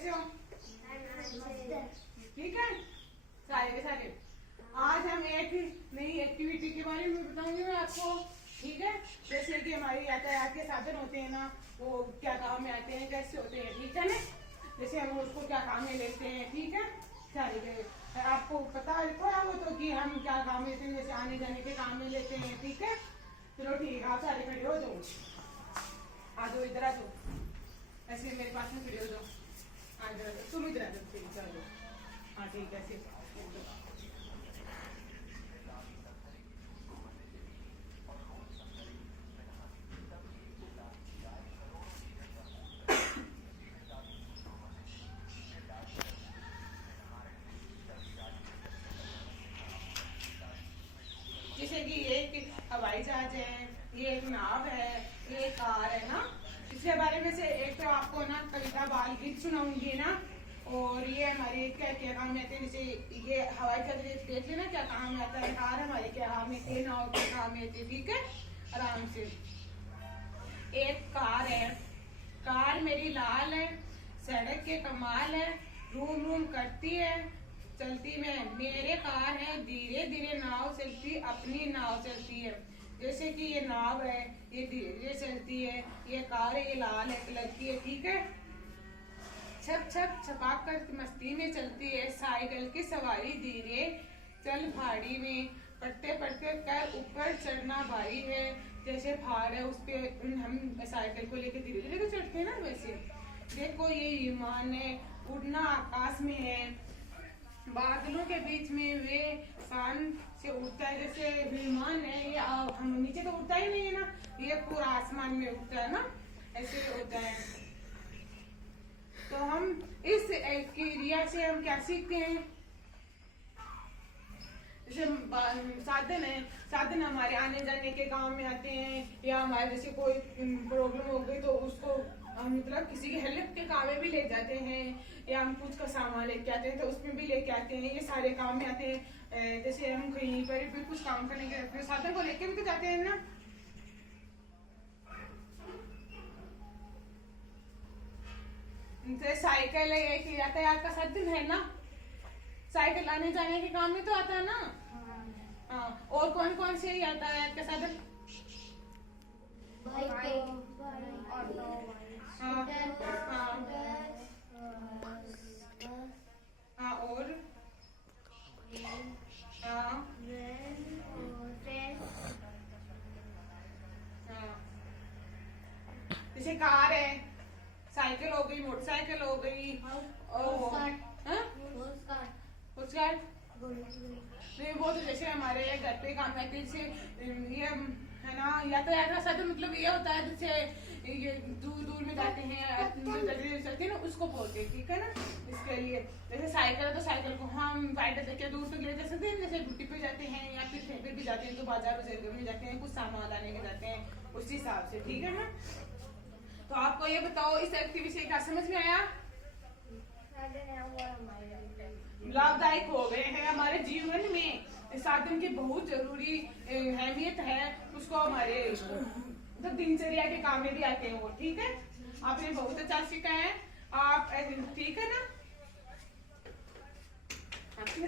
कैसे हो? ठीक है सारे के सारे। आज हम एक नई एक्टिविटी के बारे में बताऊंगी मैं आपको। ठीक है, जैसे कि हमारी यातायात के साधन होते हैं ना, वो क्या काम में आते हैं, कैसे होते हैं, ठीक है ना। जैसे हम उसको क्या काम में लेते हैं, ठीक है सारे के। आपको पता है थोड़ा वो तो कि हम क्या काम लेते हैं, जैसे आने जाने के काम में लेते हैं, ठीक है। चलो ठीक है, आप सारे खड़े हो जाओ, आ जाओ इधर आ जाओ, ऐसे मेरे पास में खड़े हो जाओ। आ जाओ तुम इधर आ जाओ, ठीक है। हाँ ठीक है, ऐसे जैसे कि ये एक हवाई जहाज है, ये एक नाव है, ये एक कार है ना। इसके बारे में से एक तो आपको ना कविता बाल गीत सुनाऊंगी ना। और ये हमारे क्या क्या काम में आते हैं, जैसे ये हवाई जहाज देख लेना क्या काम में आता है, कार हमारे क्या काम में आते, नाव के काम में आते, ठीक है आराम से। एक कार है, कार मेरी लाल है, सड़क के कमाल है, रूम रूम करती है, चलती में मेरे कार है, धीरे धीरे नाव चलती, अपनी नाव चलती है। जैसे कि ये नाव है, ये धीरे धीरे चलती है, ये कार है, ये लाल है कलर की है, ठीक है। छप छप छपाक कर मस्ती में चलती है, साइकिल की सवारी धीरे चल भाड़ी में, पढ़ते पढ़ते कर ऊपर चढ़ना भारी है। जैसे पहाड़ है उस पे हम साइकिल को लेकर धीरे धीरे तो चढ़ते हैं ना, वैसे देखो ये विमान है, उड़ना आकाश में है, बादलों के बीच में वे शान से उड़ता है। जैसे विमान है ये, हम नीचे तो उड़ता ही नहीं है ना, ये पूरा आसमान में उड़ता है ना, ऐसे होता है। तो हम इस क्रिया से हम क्या सीखते हैं, जैसे साधन है, साधन हमारे आने जाने के काम में आते हैं, या हमारे जैसे कोई प्रॉब्लम हो गई तो उसको हम मतलब किसी की हेल्प के काम में भी ले जाते हैं, या हम कुछ का सामान लेके आते हैं तो उसमें भी लेके आते हैं, ये सारे काम में आते हैं। जैसे हम कहीं पर भी कुछ काम करने के अपने साधन को लेके भी तो जाते हैं ना। जैसे साइकिल है, एक यातायात का साधन है ना, साइकिल आने जाने के काम में तो आता है ना। हाँ, और कौन कौन से यातायात का साधन? हाँ हाँ और हाँ जैसे कार है, साइकिल हो गई, मोटरसाइकिल हो गई, नहीं वो तो जैसे हमारे घर पे काम करते हैं, जैसे ये है ना यातायात का साधन, मतलब ये होता है जैसे ये दूर दूर में जाते हैं ना, उसको बोलते हैं, ठीक है ना। इसके लिए जैसे साइकिल है तो साइकिल को हम पैदल देके दूर तक ले जा सकते हैं, जैसे ड्यूटी पे जाते हैं या फिर कहीं पे भी जाते हैं तो बाजार में जाते हैं, कुछ सामान लाने के जाते हैं, उस हिसाब से, ठीक है ना। तो आपको ये बताओ इस एक्टिविटी से क्या समझ में आया? लाभदायक हो गए हैं हमारे जीवन में, साधन की बहुत जरूरी अहमियत है, उसको हमारे मतलब दिनचर्या के काम में भी आते हैं वो, ठीक है। आपने बहुत अच्छा सीखा है आप, ठीक है ना।